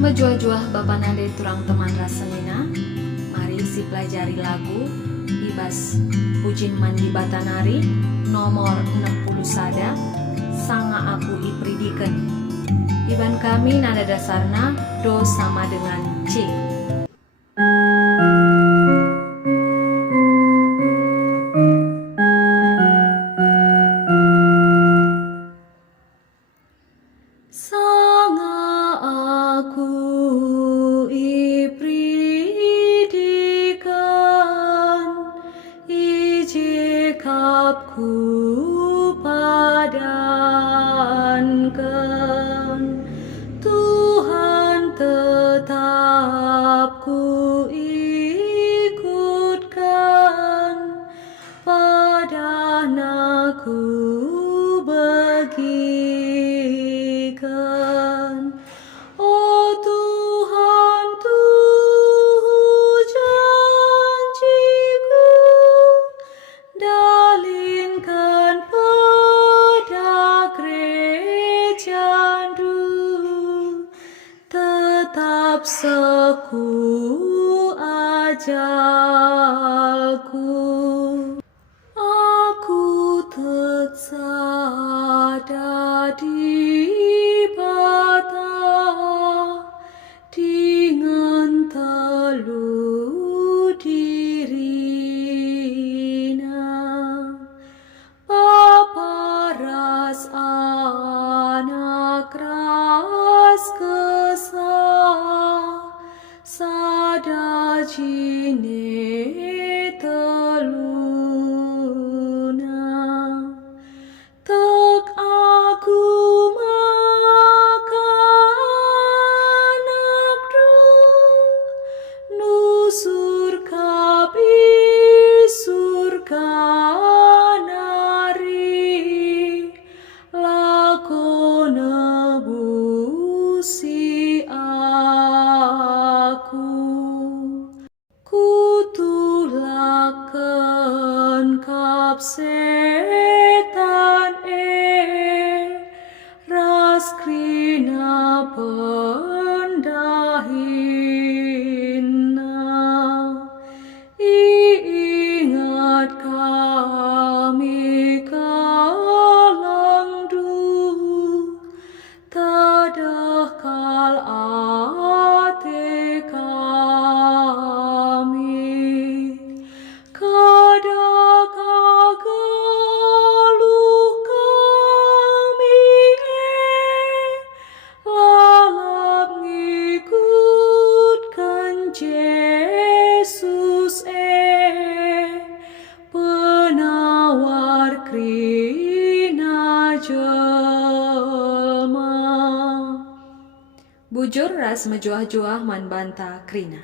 Mejuah-juah Bapa Nade turang teman rasenina, mari si pelajari lagu Ibas Pujin Mandi Batanari nomor 60 sada Sanga Aku Ipridiken. Iban kami nada dasarna Do sama dengan C. Sanga aku ipridikan, ijekapku padankan, Tuhan tetap ku ikutkan, padanaku bagikan. Oh Tuhan, Tuhan janjiku, dalinkan pada gerejandu, tetap seku ajalku. Aku tersada di bata dengan telu dirina, Bapa ras anak ras kesah, sada jine teluna, tek aku makan abdu, nusur kabi surga nari, lakona busi aku, kutulaken kap setan ras krina pendahina, ingat kami kalangdu, tadah kal ate kami, kadah kagaluh kami lalap ngikutkan Yesus penawar krina jelma. Bujur ras mejuah-juah man banta krina.